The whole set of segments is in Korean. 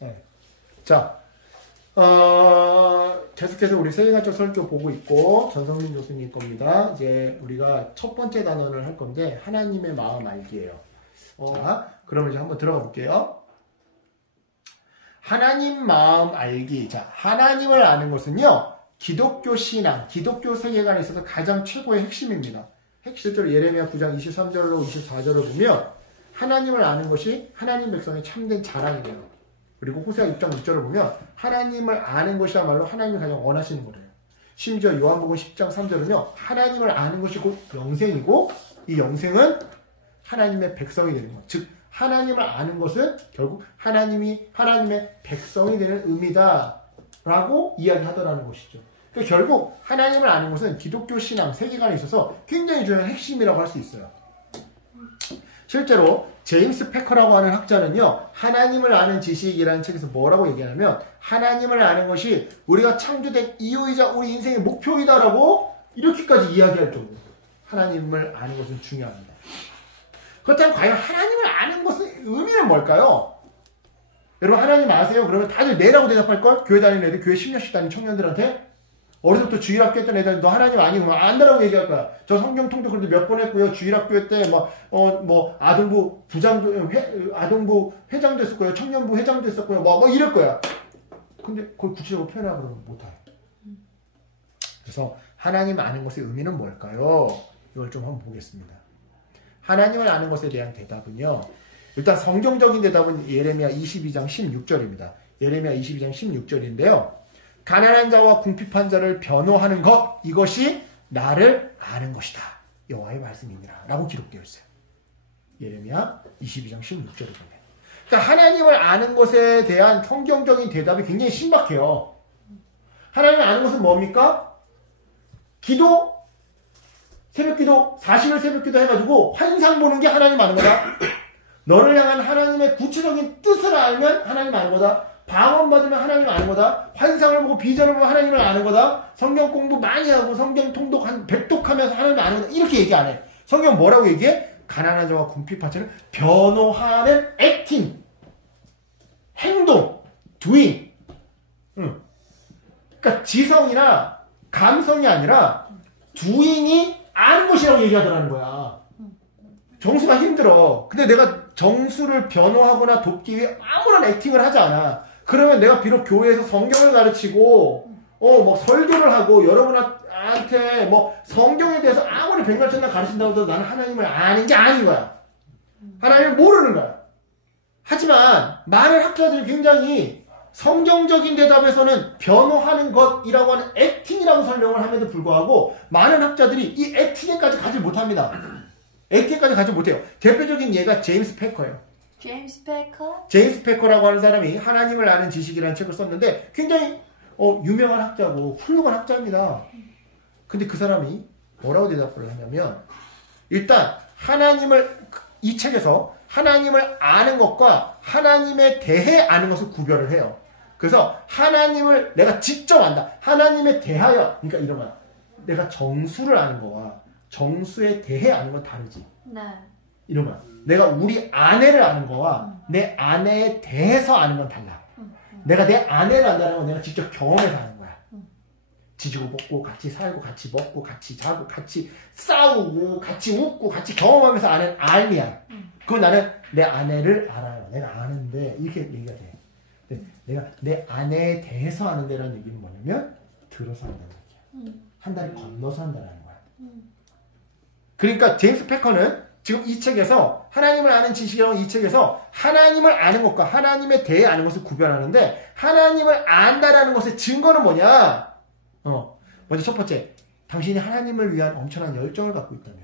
네. 자, 계속해서 우리 세계관적 설교 보고 있고 전성민 교수님 겁니다. 이제 우리가 첫 번째 단원을 할 건데 하나님의 마음 알기예요. 자, 그러면 이제 한번 들어가 볼게요. 하나님 마음 알기. 자, 하나님을 아는 것은요, 기독교 신앙, 기독교 세계관에 있어서 가장 최고의 핵심입니다. 실제로 예레미야 9장 23절로 24절을 보면 하나님을 아는 것이 하나님 백성의 참된 자랑이에요. 그리고 호세아 6장 6절을 보면 하나님을 아는 것이야말로 하나님이 가장 원하시는 거래요. 심지어 요한복음 10장 3절은요, 하나님을 아는 것이 곧 영생이고 이 영생은 하나님의 백성이 되는 것. 즉 하나님을 아는 것은 결국 하나님의 백성이 되는 의미다라고 이야기하더라는 것이죠. 그러니까 결국 하나님을 아는 것은 기독교 신앙 세계관에 있어서 굉장히 중요한 핵심이라고 할 수 있어요. 실제로 제임스 패커라고 하는 학자는요, 하나님을 아는 지식이라는 책에서 뭐라고 얘기하냐면 하나님을 아는 것이 우리가 창조된 이유이자 우리 인생의 목표이다라고 이렇게까지 이야기할 정도로 하나님을 아는 것은 중요합니다. 그렇다면 과연 하나님을 아는 것의 의미는 뭘까요? 여러분 하나님 아세요? 그러면 다들 네라고 대답할걸? 교회 다니는 애들, 교회 10년씩 다니는 청년들한테 어려서부터 주일학교 했던 애들 너 하나님 아니고 안다라고 얘기할 거야. 저 성경 통독 그래도 몇 번 했고요. 주일학교 때 아동부 아동부 회장도 했었고요. 청년부 회장도 했었고요. 뭐 이럴 거야. 근데 그걸 구체적으로 표현하고 그러면 못해. 그래서 하나님 아는 것의 의미는 뭘까요? 이걸 좀 한번 보겠습니다. 하나님을 아는 것에 대한 대답은요. 일단 성경적인 대답은 예레미야 22장 16절입니다. 예레미야 22장 16절인데요. 가난한 자와 궁핍한 자를 변호하는 것, 이것이 나를 아는 것이다. 여호와의 말씀이니라 라고 기록되어 있어요. 예레미야 22장 16절을 보면. 그러니까 하나님을 아는 것에 대한 성경적인 대답이 굉장히 신박해요. 하나님을 아는 것은 뭡니까? 기도, 새벽기도, 40일 새벽기도 해가지고 환상 보는 게 하나님 아는 거다. 너를 향한 하나님의 구체적인 뜻을 알면 하나님 아는 거다. 방언 받으면 하나님을 아는 거다. 환상을 보고 비전을 보면 하나님을 아는 거다. 성경 공부 많이 하고 성경 통독 한 100독하면서 하나님을 아는 거다. 이렇게 얘기 안 해. 성경 뭐라고 얘기해? 가난한 자와 궁핍한 자를 변호하는 액팅, 행동, doing. 그러니까 지성이나 감성이 아니라 doing이 아는 것이라고 얘기하더라는 거야. 정수가 힘들어. 근데 내가 정수를 변호하거나 돕기 위해 아무런 액팅을 하지 않아. 그러면 내가 비록 교회에서 성경을 가르치고, 설교를 하고, 여러분한테 성경에 대해서 아무리 백날천날 가르친다고 해도 나는 하나님을 아는 게 아닌 거야. 하나님을 모르는 거야. 하지만, 많은 학자들이 굉장히 성경적인 대답에서는 변호하는 것이라고 하는 액팅이라고 설명을 함에도 불구하고, 많은 학자들이 이 액팅까지 가지 못합니다. 액팅까지 가지 못해요. 대표적인 예가 제임스 패커예요. 제임스 패커? 제임스 패커라고 하는 사람이 하나님을 아는 지식이라는 책을 썼는데 굉장히 유명한 학자고 훌륭한 학자입니다. 근데 그 사람이 뭐라고 대답을 하냐면 일단 이 책에서 하나님을 아는 것과 하나님에 대해 아는 것을 구별을 해요. 그래서 하나님을 내가 직접 안다. 하나님에 대하여, 그러니까 이런 거야. 내가 정수를 아는 거와 정수에 대해 아는 건 다르지. 네. 이런 거야. 내가 우리 아내를 아는 거와 내 아내에 대해서 아는 건 달라. 내가 내 아내를 안다는 건 내가 직접 경험해서 아는 거야. 지지고 볶고 같이 살고 같이 먹고 같이 자고 같이 싸우고 같이 웃고 같이 경험하면서 아는 알미야. 그건 나는 내 아내를 알아요. 내가 아는데 이렇게 얘기가 돼. 근데 내가 내 아내에 대해서 아는데라는 얘기는 뭐냐면 들어서 한다는 얘기야. 한 달을 건너서 한다는 거야. 그러니까 제임스 패커는 지금 이 책에서 하나님을 아는 지식이라고 이 책에서 하나님을 아는 것과 하나님에 대해 아는 것을 구별하는데 하나님을 안다라는 것의 증거는 뭐냐? 먼저 첫 번째, 당신이 하나님을 위한 엄청난 열정을 갖고 있다면.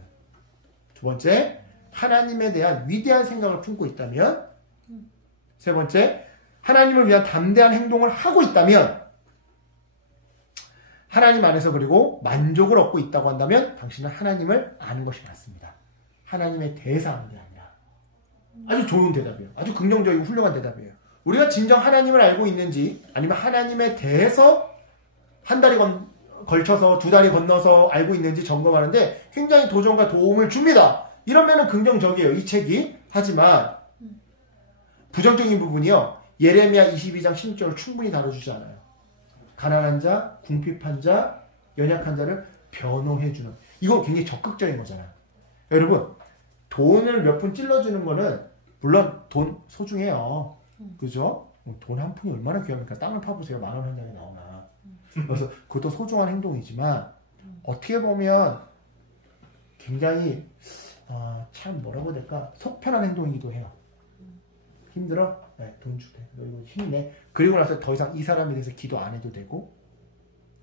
두 번째, 하나님에 대한 위대한 생각을 품고 있다면. 세 번째, 하나님을 위한 담대한 행동을 하고 있다면. 하나님 안에서 그리고 만족을 얻고 있다고 한다면 당신은 하나님을 아는 것이 맞습니다. 하나님에 대해서 아는 게 아니라. 아주 좋은 대답이에요. 아주 긍정적이고 훌륭한 대답이에요. 우리가 진정 하나님을 알고 있는지 아니면 하나님에 대해서 한 달이 걸쳐서 두 달이 건너서 알고 있는지 점검하는데 굉장히 도전과 도움을 줍니다. 이러면은 긍정적이에요. 이 책이. 하지만 부정적인 부분이요. 예레미야 22장 16절을 충분히 다뤄주지 않아요. 가난한 자, 궁핍한 자, 연약한 자를 변호해주는. 이건 굉장히 적극적인 거잖아요. 여러분, 돈을 몇 푼 찔러주는 거는 물론 돈 소중해요. 그죠? 돈 한 푼이 얼마나 귀합니까? 땅을 파보세요. 10,000원 한 장이 나오나. 그래서 그것도 소중한 행동이지만 어떻게 보면 굉장히 참 뭐라고 해야 될까? 속편한 행동이기도 해요. 힘들어? 네, 돈 주대. 너 이거 힘내. 그리고 나서 더 이상 이 사람에 대해서 기도 안 해도 되고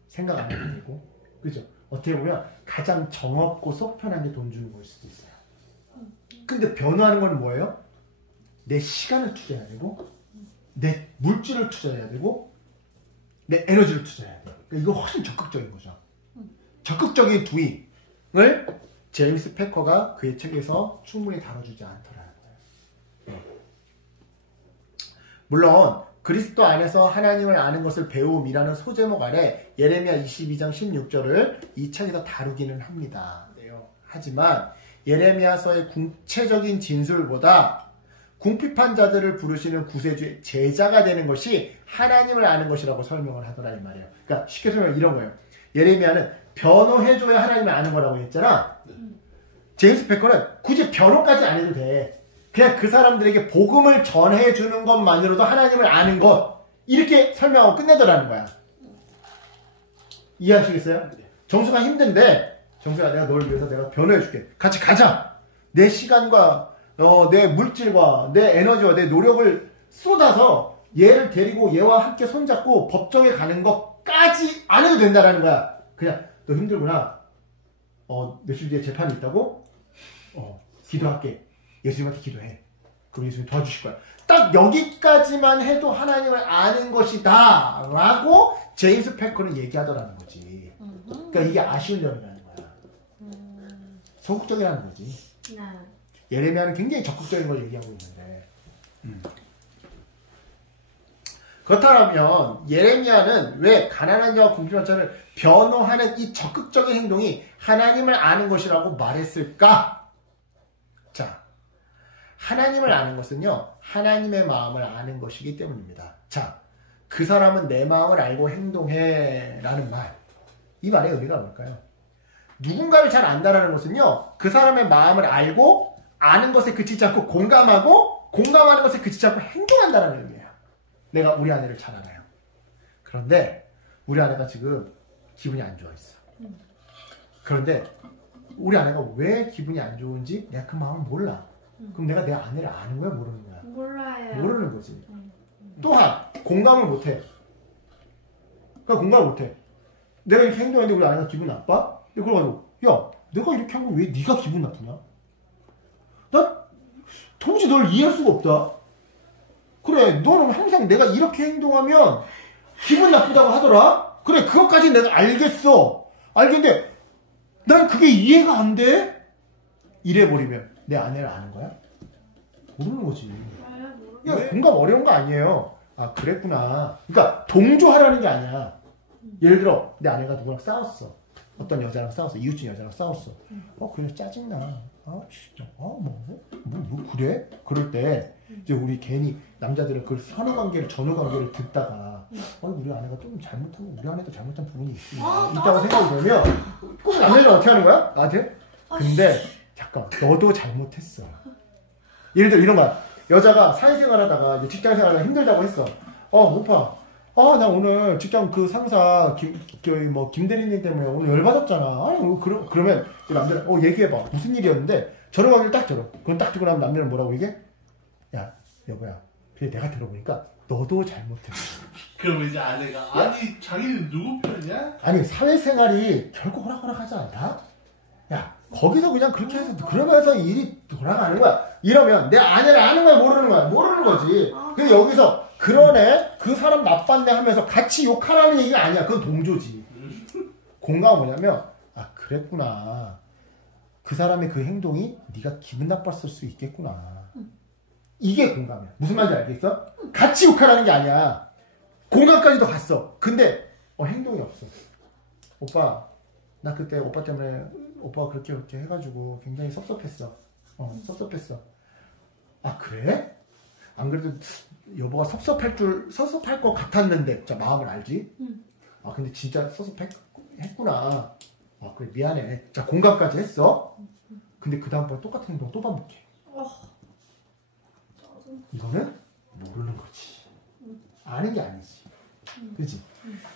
생각 안 해도 되고 그죠? 어떻게 보면 가장 정없고 속편한 게 돈 주는 거일 수도 있어요. 근데 변화하는 건 뭐예요? 내 시간을 투자해야 되고 내 물질을 투자해야 되고 내 에너지를 투자해야 돼요. 그러니까 이거 훨씬 적극적인 거죠. 적극적인 두잉을 제임스 패커가 그의 책에서 충분히 다뤄주지 않더라는 거예요. 물론 그리스도 안에서 하나님을 아는 것을 배움이라는 소제목 아래 예레미야 22장 16절을 이 책에서 다루기는 합니다. 하지만 예레미야서의 구체적인 진술보다 궁핍한 자들을 부르시는 구세주의 제자가 되는 것이 하나님을 아는 것이라고 설명을 하더라 이 말이에요. 그러니까 쉽게 설명하면 이런 거예요. 예레미야는 변호해줘야 하나님을 아는 거라고 했잖아. 제임스 패커는 굳이 변호까지 안 해도 돼. 그냥 그 사람들에게 복음을 전해주는 것만으로도 하나님을 아는 것 이렇게 설명하고 끝내더라는 거야. 이해하시겠어요? 정수가 힘든데 정수야 내가 너를 위해서 내가 변호해줄게. 같이 가자. 내 시간과 내 물질과 내 에너지와 내 노력을 쏟아서 얘를 데리고 얘와 함께 손잡고 법정에 가는 것까지 안 해도 된다라는 거야. 그냥 너 힘들구나. 며칠 뒤에 재판이 있다고? 기도할게. 예수님한테 기도해. 그럼 예수님 도와주실 거야. 딱 여기까지만 해도 하나님을 아는 것이다 라고 제임스 패커는 얘기하더라는 거지. 그러니까 이게 아쉬운 점이라는 거야. 소극적이라는 거지. 예레미야는 굉장히 적극적인 걸 얘기하고 있는데 그렇다면 예레미야는 왜 가난한 자와 궁핍한 자를 변호하는 이 적극적인 행동이 하나님을 아는 것이라고 말했을까? 자, 하나님을 아는 것은요 하나님의 마음을 아는 것이기 때문입니다. 자, 그 사람은 내 마음을 알고 행동해 라는 말, 이 말의 의미가 뭘까요? 누군가를 잘 안다라는 것은요 그 사람의 마음을 알고 아는 것에 그치지 않고 공감하고 공감하는 것에 그치지 않고 행동한다는 의미예요. 내가 우리 아내를 잘 알아요. 그런데 우리 아내가 지금 기분이 안 좋아 있어. 그런데 우리 아내가 왜 기분이 안 좋은지 내가 그 마음을 몰라. 그럼 내가 내 아내를 아는 거야 모르는 거야? 몰라요. 모르는 거지. 또한 공감을 못해. 그러니까 공감을 못해. 내가 이렇게 행동했는데 우리 아내가 기분 나빠? 그걸 가지고 야 내가 이렇게 한 건 왜 네가 기분 나쁘냐? 난 도무지 널 이해할 수가 없다. 그래 너는 항상 내가 이렇게 행동하면 기분 나쁘다고 하더라. 그래 그것까지 내가 알겠어. 알겠는데 난 그게 이해가 안 돼? 이래버리면 내 아내를 아는 거야? 모르는 거지. 야 공감 어려운 거 아니에요. 아 그랬구나. 그러니까 동조하라는 게 아니야. 예를 들어 내 아내가 누구랑 싸웠어. 어떤 여자랑 싸웠어. 이웃집 여자랑 싸웠어. 그래 짜증나. 진짜 뭐 그래? 그럴 때 이제 우리 괜히 남자들은 그 선후 관계를 전후 관계를 듣다가 우리 아내가 좀 잘못하고 우리 아내도 잘못한 부분이 있다고 생각이 되면 꼭 남자들은 어떻게 하는 거야? 나한테? 근데 잠깐 너도 잘못했어. 예를 들어 이런 거야. 여자가 사회생활 하다가 이제 직장생활이 힘들다고 했어. 오빠 나 오늘 직장 그 상사 김대리님 때문에 오늘 열받았잖아. 아니 그러면 남자는 얘기해봐. 무슨 일이었는데 전화 관계를 딱 들어. 그럼 딱 듣고 나면 남자는 뭐라고 얘기해? 야 여보야 근데 내가 들어보니까 너도 잘못했어. 그럼 이제 아내가 아니 자기는 누구 편이냐? 아니 사회생활이 결코 호락호락하지 않다? 야 거기서 그냥 그렇게 해서 그러면서 일이 돌아가는 거야. 이러면 내 아내를 아는 거야 모르는 거야? 모르는 거지. 근데 여기서 그러네 그 사람 나빴네 하면서 같이 욕하라는 얘기가 아니야. 그건 동조지. 공감은 뭐냐면 그랬구나. 그 사람의 그 행동이 네가 기분 나빴을 수 있겠구나. 이게 공감이야. 무슨 말인지 알겠어? 같이 욕하라는 게 아니야. 공감까지도 갔어. 근데 행동이 없어. 오빠 나 그때 오빠 때문에 오빠가 그렇게 해가지고 굉장히 섭섭했어. 섭섭했어. 그래? 안 그래도 여보가 섭섭할 것 같았는데, 자, 마음을 알지? 아, 근데 진짜 섭섭했구나. 아, 그래, 미안해. 자, 공감까지 했어. 근데 그 다음번에 똑같은 행동 또 반복해. 이거는 모르는 거지. 아는 게 아니지. 그지?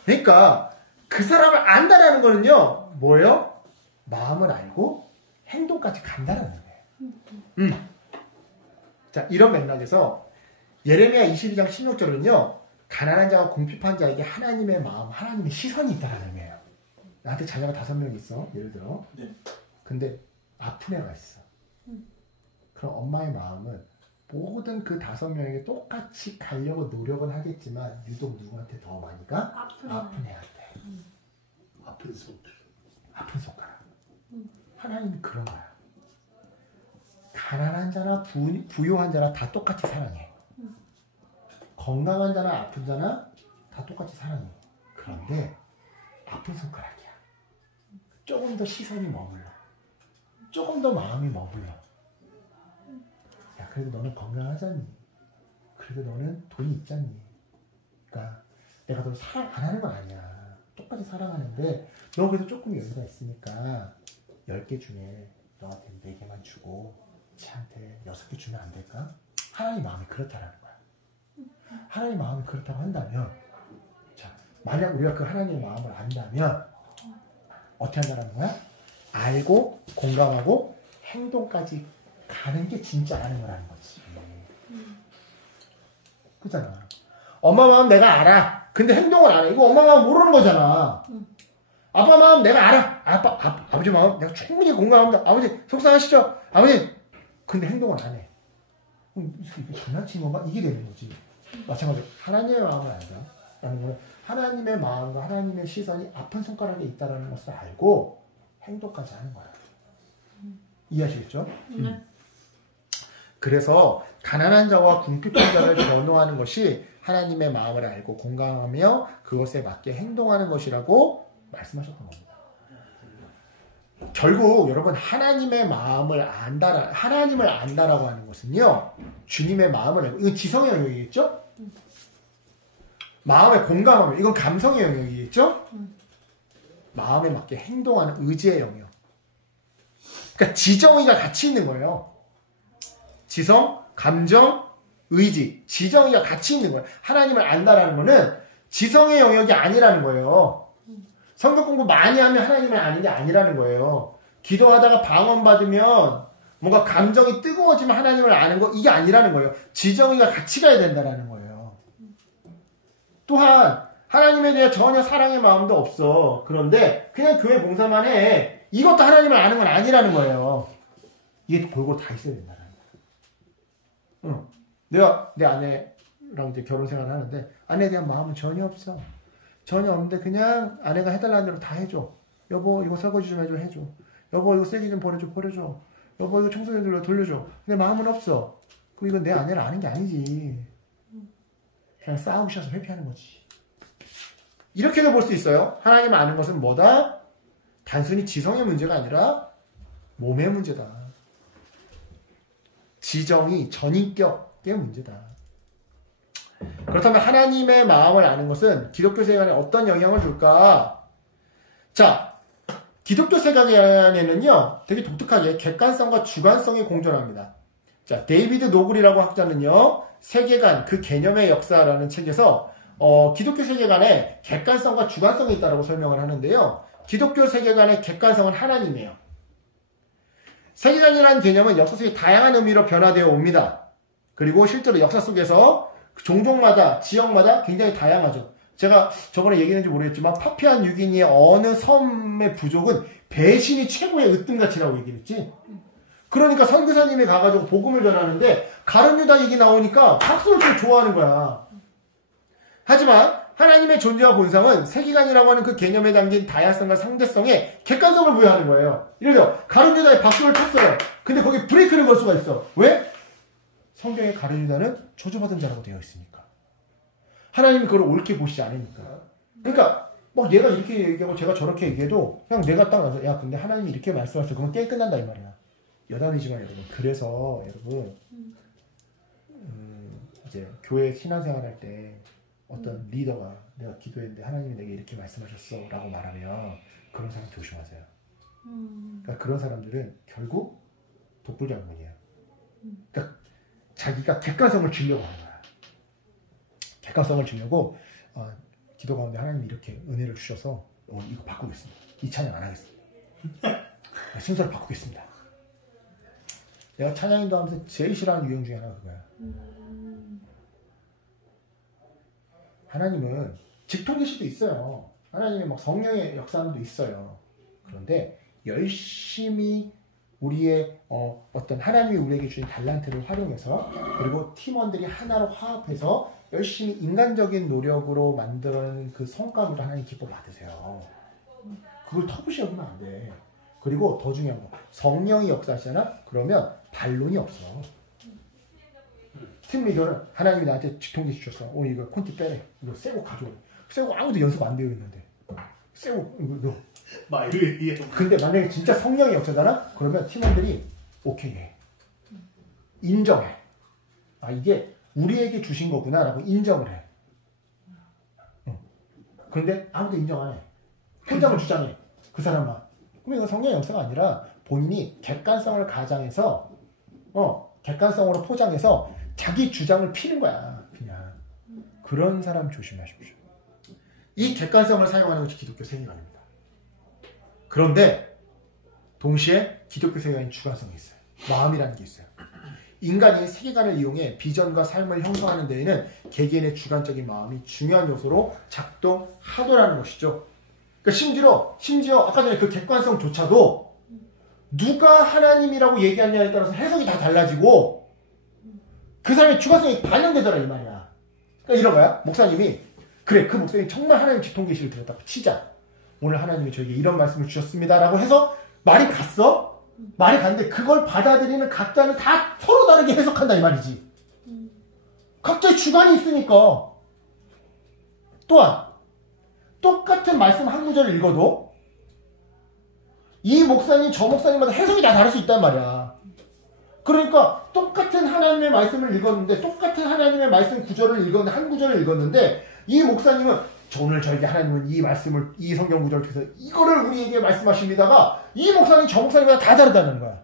그러니까 그 사람을 안다라는 거는요, 뭐예요? 마음을 알고 행동까지 간다라는 거예요. 자, 이런 맥락에서 예레미야 22장 16절은요, 가난한 자와 궁핍한 자에게 하나님의 마음, 하나님의 시선이 있다는 의미예요. 나한테 자녀가 5명 있어, 예를 들어. 네. 근데 아픈 애가 있어. 그럼 엄마의 마음은 모든 그 5명에게 똑같이 가려고 노력은 하겠지만 유독 누구한테 더 많이 가? 아픈 애한테. 아픈 손길. 아픈 손가락. 하나님이 그런 거야. 가난한 자나 부유한 자나 다 똑같이 사랑해. 건강한 자나 아픈 자나 다 똑같이 사랑해. 그런데 아픈 손가락이야. 조금 더 시선이 머물러. 조금 더 마음이 머물러. 야, 그래도 너는 건강하잖니. 그래도 너는 돈이 있잖니. 그러니까 내가 너 사랑 안 하는 건 아니야. 똑같이 사랑하는데 너 그래도 조금 여유가 있으니까 10개 중에 너한테 4개만 주고 쟤한테 6개 주면 안 될까? 하나님 마음이 그렇다라는 거야. 하나님 마음이 그렇다고 한다면, 자, 만약 우리가 그 하나님의 마음을 안다면 어떻게 한다는 거야? 알고 공감하고 행동까지 가는 게 진짜 아는 거라는 거지. 그잖아. 엄마 마음 내가 알아. 근데 행동을 안 해. 이거 엄마 마음 모르는 거잖아. 아빠 마음 내가 알아. 아버지 마음 내가 충분히 공감합니다. 아버지 속상하시죠? 아버지. 근데 행동을 안 해. 이거 장난친 건가? 이게 되는 거지. 마찬가지로 하나님의 마음을 알자. 라는 건 하나님의 마음과 하나님의 시선이 아픈 손가락에 있다는 것을 알고 행동까지 하는 거야. 이해하시겠죠? 그래서 가난한 자와 궁핍한 자를 변호하는 것이 하나님의 마음을 알고 공감하며 그것에 맞게 행동하는 것이라고 말씀하셨던 겁니다. 결국 여러분 하나님의 마음을 하나님을 안다라고 하는 것은요, 주님의 마음을 알고, 이건 지성의 영역이겠죠? 마음에 공감하면 이건 감성의 영역이겠죠? 마음에 맞게 행동하는 의지의 영역. 그러니까 지정의가 같이 있는 거예요. 지성, 감정, 의지, 지정의가 같이 있는 거예요. 하나님을 안다라는 거는 지성의 영역이 아니라는 거예요. 성경 공부 많이 하면 하나님을 아는 게 아니라는 거예요. 기도하다가 방언받으면 뭔가 감정이 뜨거워지면 하나님을 아는 거, 이게 아니라는 거예요. 지정의가 같이 가야 된다는 거예요. 또한 하나님에 대해 전혀 사랑의 마음도 없어. 그런데 그냥 교회 봉사만 해. 이것도 하나님을 아는 건 아니라는 거예요. 이게 골고루 다 있어야 된다는 거예요. 내가 내 아내랑 이제 결혼 생활을 하는데 아내에 대한 마음은 전혀 없어. 전혀 없는데 그냥 아내가 해달라는 대로 다 해줘. 여보 이거 설거지 좀 해줘. 여보 이거 쓰레기 좀 버려줘. 여보 이거 청소기 돌려줘. 근데 마음은 없어. 그럼 이건 내 아내를 아는 게 아니지. 그냥 싸우셔서 회피하는 거지. 이렇게도 볼 수 있어요. 하나님을 아는 것은 뭐다? 단순히 지성의 문제가 아니라 몸의 문제다. 지정이 전인격의 문제다. 그렇다면 하나님의 마음을 아는 것은 기독교 세간에 어떤 영향을 줄까? 자, 기독교 세간에는요, 되게 독특하게 객관성과 주관성이 공존합니다. 자, 데이비드 노글이라고 학자는요, 세계관, 그 개념의 역사라는 책에서 기독교 세계관에 객관성과 주관성이 있다고 설명을 하는데요. 기독교 세계관의 객관성은 하나님이에요. 세계관이라는 개념은 역사 속에 다양한 의미로 변화되어 옵니다. 그리고 실제로 역사 속에서 종족마다, 지역마다 굉장히 다양하죠. 제가 저번에 얘기했는지 모르겠지만 파피아 뉴기니의 어느 섬의 부족은 배신이 최고의 으뜸가치라고 얘기했지. 그러니까 선교사님이 가가지고 복음을 전하는데 가룟 유다 얘기 나오니까 박수를 좀 좋아하는 거야. 하지만 하나님의 존재와 본성은 세계관이라고 하는 그 개념에 담긴 다양성과 상대성에 객관성을 부여하는 거예요. 예를 들어 가룟 유다에 박수를 쳤어요. 근데 거기 브레이크를 걸 수가 있어. 왜? 성경에 가룟 유다는 저주받은 자라고 되어 있으니까. 하나님이 그걸 옳게 보시지 않으니까. 그러니까 뭐 얘가 이렇게 얘기하고 제가 저렇게 얘기해도 그냥 내가 딱 나서 야 근데 하나님이 이렇게 말씀하셨어. 그러면 게임 끝난다 이 말이야. 여담이지만 여러분. 그래서 여러분 이제 교회 신앙생활할 때 어떤 리더가 내가 기도했는데 하나님이 내게 이렇게 말씀하셨어 라고 말하면 그런 사람 조심하세요. 그러니까 그런 사람들은 결국 독불장군이에요. 그러니까 자기가 객관성을 주려고 하는 거야. 객관성을 주려고 기도 가운데 하나님이 이렇게 은혜를 주셔서 이거 바꾸겠습니다. 이 찬양 안 하겠습니다. 순서를 바꾸겠습니다. 내가 찬양인도 하면서 제일 싫어하는 유형 중에 하나가 그거야. 하나님은 직통계시도 있어요. 하나님의 막 성령의 역사도 있어요. 그런데 열심히 우리의 어떤 하나님이 우리에게 주신 달란트를 활용해서 그리고 팀원들이 하나로 화합해서 열심히 인간적인 노력으로 만드는 그 성과물을 하나님 기뻐 받으세요. 그걸 터부시 여기면 안 돼. 그리고 더 중요한 거 성령이 역사하시잖아? 그러면 반론이 없어. 팀 리더는 하나님이 나한테 직통계시 주셨어. 이거 콘티 빼래. 이거 새곡 가져오래. 새곡 아무도 연습 안 되어 있는데. 새곡 이거 넣어. 근데 만약에 진짜 성령의 역사잖아? 그러면 팀원들이 오케이 해. 인정해. 이게 우리에게 주신 거구나 라고 인정을 해. 그런데 아무도 인정 안 해. 혼자만 주장해. 그 사람만. 그럼 이건 성령의 역사가 아니라 본인이 객관성을 가장해서 객관성으로 포장해서 자기 주장을 피는 거야. 그냥. 그런 사람 조심하십시오. 이 객관성을 사용하는 것이 기독교 세계관입니다. 그런데 동시에 기독교 세계관이 주관성이 있어요. 마음이라는 게 있어요. 인간이 세계관을 이용해 비전과 삶을 형성하는 데에는 개개인의 주관적인 마음이 중요한 요소로 작동하더라는 것이죠. 그러니까 심지어 아까 전에 그 객관성조차도 누가 하나님이라고 얘기하냐에 따라서 해석이 다 달라지고 그 사람의 주관성이 반영되더라 이 말이야. 그러니까 이런 거야. 목사님이 그래 그 목사님이 정말 하나님 직통계시를 들었다고 치자. 오늘 하나님이 저에게 이런 말씀을 주셨습니다 라고 해서 말이 갔어? 말이 갔는데 그걸 받아들이는 각자는 다 서로 다르게 해석한다 이 말이지. 각자의 주관이 있으니까. 또한 똑같은 말씀 한 구절을 읽어도 이 목사님 저 목사님마다 해석이 다 다를 수 있단 말이야. 그러니까 똑같은 하나님의 말씀을 읽었는데 똑같은 하나님의 말씀 구절을 읽었는데 한 구절을 읽었는데 이 목사님은 오늘 저에게 하나님은 이 말씀을 이 성경 구절을 통해서 이거를 우리에게 말씀하십니다가 이 목사님 저 목사님마다 다 다르다는 거야.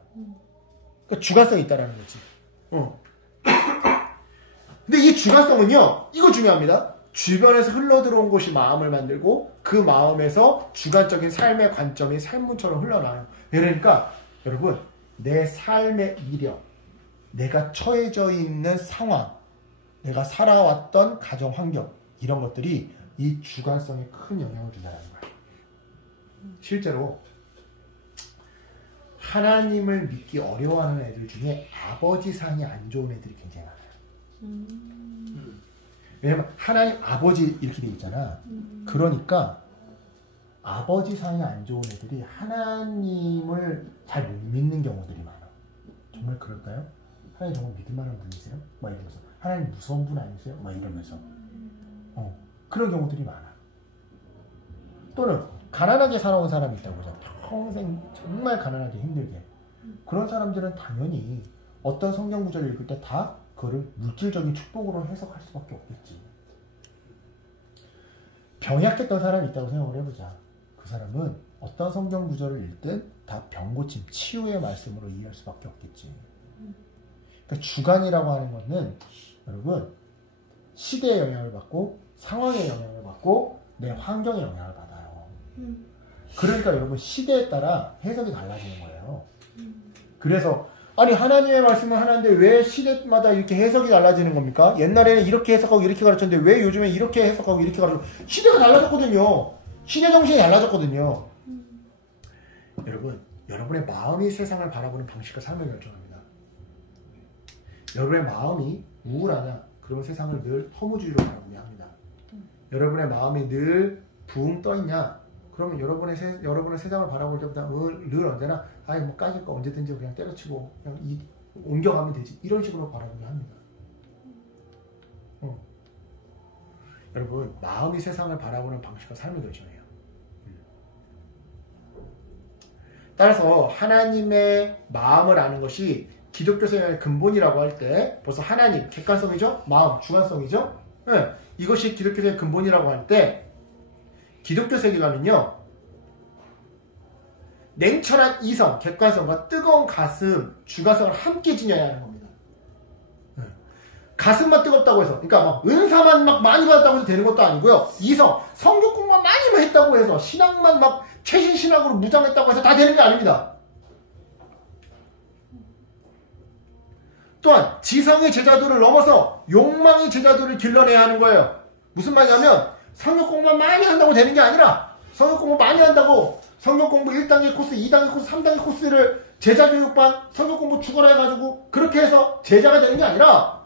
그러니까 주관성이 있다라는 거지. 근데 이 주관성은요 이거 중요합니다. 주변에서 흘러들어온 것이 마음을 만들고 그 마음에서 주관적인 삶의 관점이 산문처럼 흘러나와요. 그러니까 여러분 내 삶의 이력, 내가 처해져 있는 상황, 내가 살아왔던 가정 환경 이런 것들이 이 주관성에 큰 영향을 준다는 거예요. 실제로 하나님을 믿기 어려워하는 애들 중에 아버지 상이 안 좋은 애들이 굉장히 많아요. 왜냐면 하나님 아버지 이렇게 돼 있잖아. 그러니까 아버지 상이 안 좋은 애들이 하나님을 잘 못 믿는 경우들이 많아. 정말 그럴까요? 하나님 정말 믿을 만한 분이세요? 막 이러면서 하나님 무서운 분 아니세요? 막 이러면서 그런 경우들이 많아. 또는 가난하게 살아온 사람이 있다고 하잖아. 평생 정말 가난하게 힘들게. 그런 사람들은 당연히 어떤 성경 구절을 읽을 때 다 그거를 물질적인 축복으로 해석할 수밖에 없겠지. 병약했던 사람이 있다고 생각을 해보자. 그 사람은 어떤 성경 구절을 읽든 다 병고침, 치유의 말씀으로 이해할 수밖에 없겠지. 그러니까 주관이라고 하는 것은 여러분 시대의 영향을 받고 상황의 영향을 받고 내 환경의 영향을 받아요. 그러니까 여러분 시대에 따라 해석이 달라지는 거예요. 그래서 아니 하나님의 말씀은 하나인데 왜 시대마다 이렇게 해석이 달라지는 겁니까? 옛날에는 이렇게 해석하고 이렇게 가르쳤는데 왜 요즘에 이렇게 해석하고 이렇게 가르쳐? 시대가 달라졌거든요. 시대 정신이 달라졌거든요. 여러분, 여러분의 마음이 세상을 바라보는 방식과 삶을 결정합니다. 여러분의 마음이 우울하냐? 그러면 세상을 늘 허무주의로 바라보게 합니다. 여러분의 마음이 늘 붕 떠있냐? 그러면 여러분의 세상을 바라볼 때보다 늘 언제나 뭐 까짓 거 언제든지 그냥 때려치고 그냥 옮겨가면 되지. 이런 식으로 바라보게 합니다. 여러분, 마음이 세상을 바라보는 방식과 삶을 결정해요. 따라서 하나님의 마음을 아는 것이 기독교 생활의 근본이라고 할 때 벌써 하나님, 객관성이죠? 마음, 주관성이죠? 네, 이것이 기독교 생활의 근본이라고 할 때 기독교 세계관은요. 냉철한 이성, 객관성과 뜨거운 가슴, 주관성을 함께 지녀야 하는 겁니다. 네. 가슴만 뜨겁다고 해서, 그러니까 막 은사만 막 많이 받았다고 해서 되는 것도 아니고요. 이성, 성경 공부만 많이 했다고 해서 신앙만 막 최신 신학으로 무장했다고 해서 다 되는 게 아닙니다. 또한 지성의 제자도를 넘어서 욕망의 제자도를 길러내야 하는 거예요. 무슨 말이냐면 성경 공부만 많이 한다고 되는 게 아니라 성경 공부 많이 한다고 성경 공부 1단계 코스, 2단계 코스, 3단계 코스를 제자교육반, 성경 공부 추가로 해가지고 그렇게 해서 제자가 되는 게 아니라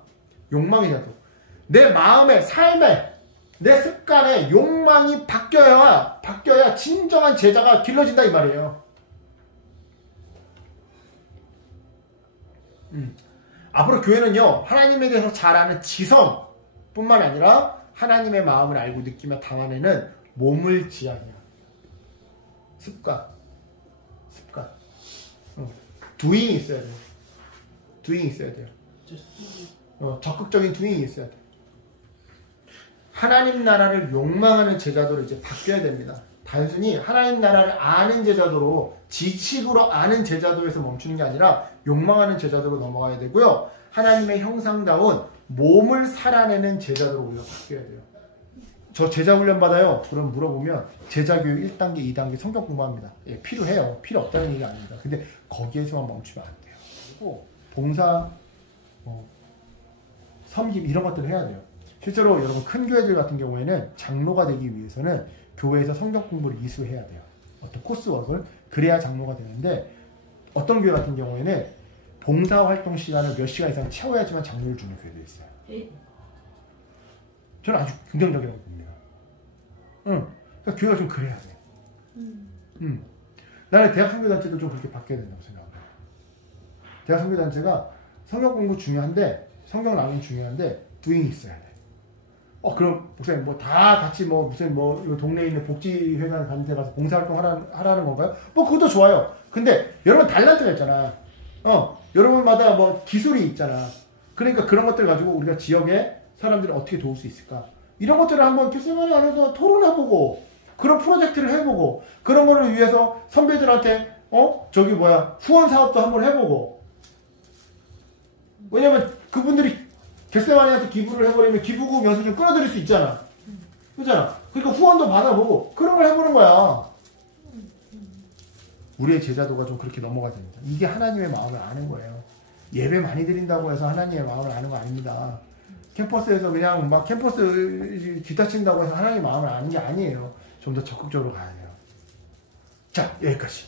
욕망의 제자도. 내 마음의 삶에 내 습관에 욕망이 바뀌어야 진정한 제자가 길러진다 이 말이에요. 앞으로 교회는요, 하나님에 대해서 잘 아는 지성뿐만 아니라 하나님의 마음을 알고 느끼며 담아내는 몸을 지향해요. 습관. doing이 있어야 돼요. doing이 있어야 돼요. 적극적인 doing이 있어야 돼요. 하나님 나라를 욕망하는 제자도로 이제 바뀌어야 됩니다. 단순히 하나님 나라를 아는 제자도로, 지식으로 아는 제자도에서 멈추는 게 아니라 욕망하는 제자도로 넘어가야 되고요. 하나님의 형상다운 몸을 살아내는 제자도로 우리가 바뀌어야 돼요. 저 제자 훈련 받아요? 그럼 물어보면 제자교육 1단계, 2단계 성경 공부합니다. 예, 필요해요. 필요 없다는 얘기 아닙니다. 근데 거기에서만 멈추면 안 돼요. 그리고 봉사, 섬김 이런 것들을 해야 돼요. 실제로 여러분 큰 교회들 같은 경우에는 장로가 되기 위해서는 교회에서 성경 공부를 이수해야 돼요. 어떤 코스웍을. 그래야 장로가 되는데 어떤 교회 같은 경우에는 봉사활동 시간을 몇 시간 이상 채워야지만 장로를 주는 교회도 있어요. 저는 아주 긍정적이라고 봅니다. 그러니까 교회가 좀 그래야 돼. 나는 대학 선교단체도 좀 그렇게 바뀌어야 된다고 생각합니다. 대학 선교단체가 성경 공부 중요한데, 성경 낭송 중요한데, doing이 있어야 돼. 그럼 목사님 뭐 다 같이 무슨 동네에 있는 복지회관 같은 데 가서 봉사활동 하라는 건가요? 그것도 좋아요. 근데 여러분 달란트가 있잖아. 여러분마다 기술이 있잖아. 그러니까 그런 것들 가지고 우리가 지역에 사람들을 어떻게 도울 수 있을까? 이런 것들을 한번 교수님이 안에서 토론해보고, 그런 프로젝트를 해보고, 그런 거를 위해서 선배들한테, 후원 사업도 한번 해보고. 왜냐면 그분들이 겟세마니한테 기부를 해버리면 기부금 연수 좀 끌어들일 수 있잖아. 그렇잖아. 그러니까 후원도 받아보고, 그런 걸 해보는 거야. 우리의 제자도가 좀 그렇게 넘어가야 됩니다. 이게 하나님의 마음을 아는 거예요. 예배 많이 드린다고 해서 하나님의 마음을 아는 거 아닙니다. 캠퍼스에서 그냥 막 캠퍼스 기타 친다고 해서 하나님의 마음을 아는 게 아니에요. 좀 더 적극적으로 가야 돼요. 자, 여기까지.